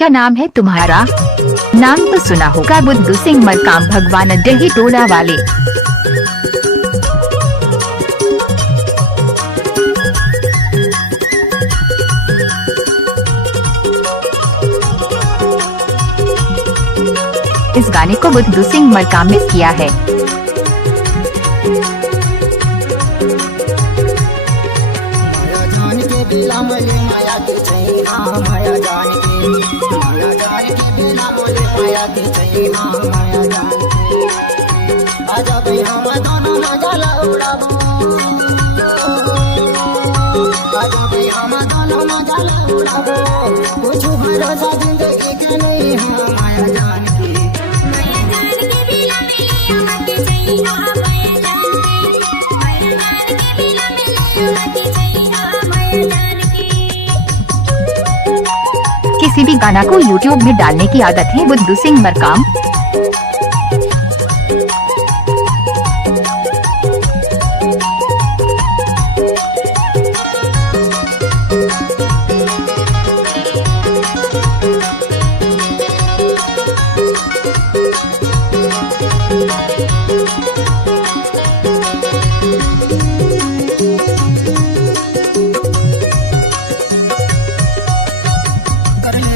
क्या नाम है तुम्हारा? नाम तो सुना होगा, बुद्धू सिंह मरकाम, भगवान डही टोला वाले। इस गाने को बुद्धू सिंह मरकाम ने किया है। कुछ भरोसा जिंदगी के नहीं है माया जान की। किसी भी गाना को YouTube में डालने की आदत है बुद्धू सिंह मरकाम।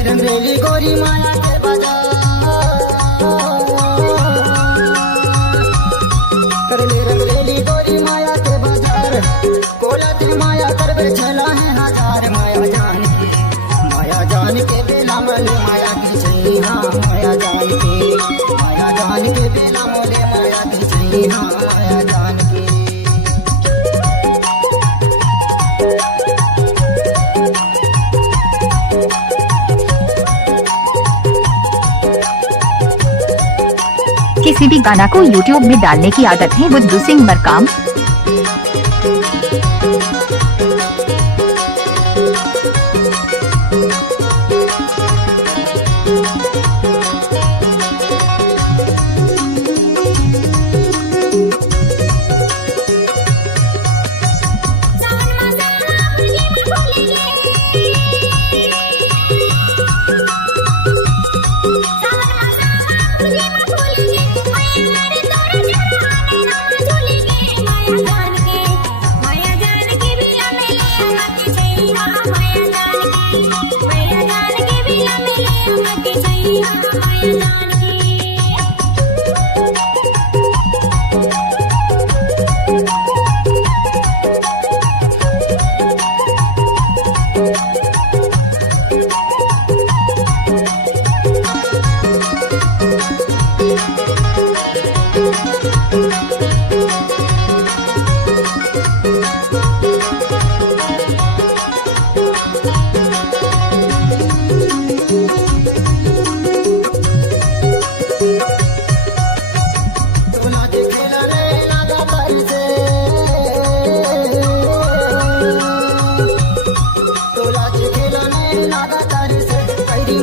रंगरेली गोरी माया के बाजार, करले रंगरेली गोरी माया के बाजार, कोलती माया करबे छला है हजार। माया जान के बेला मोले माया की छैया, माया जान के बेला मोले माया की छैया, माया जान के। किसी भी गाना को YouTube में डालने की आदत है बुद्धू सिंह मरकाम।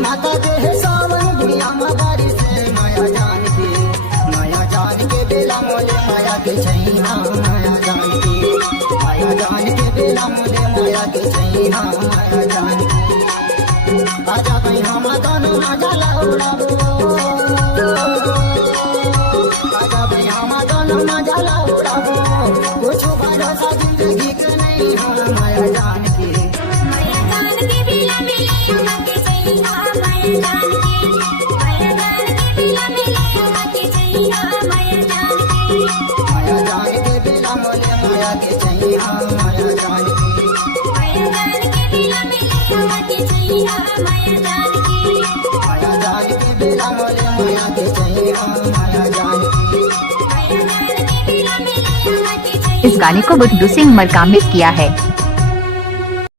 माता दे है सावन दुनिया में बारिश है। माया जान के बेला मोले माया के छैया, माया जान के बेला मोले माया के छैया, माया जान के। आजा भाई हम दोनों आजा लाउड़ाबो, आजा भाई हम दोनों आजा लाउड़ाबो। कुछ भरोसा जिंदगी के नहीं है माया जान के। बेला मिले के छैया, माया जान के। बेला मिले के छैया, माया जान के। माया जान के बेला मोले माया के छैया, माया जान के। बेला मिले के छैया, माया जान के। माया जान के बेला मोले माया के छैया, माया जान के। बेला मिले के छैया। इस गाने को बुद्धू सिंह मरकाम ने किया है।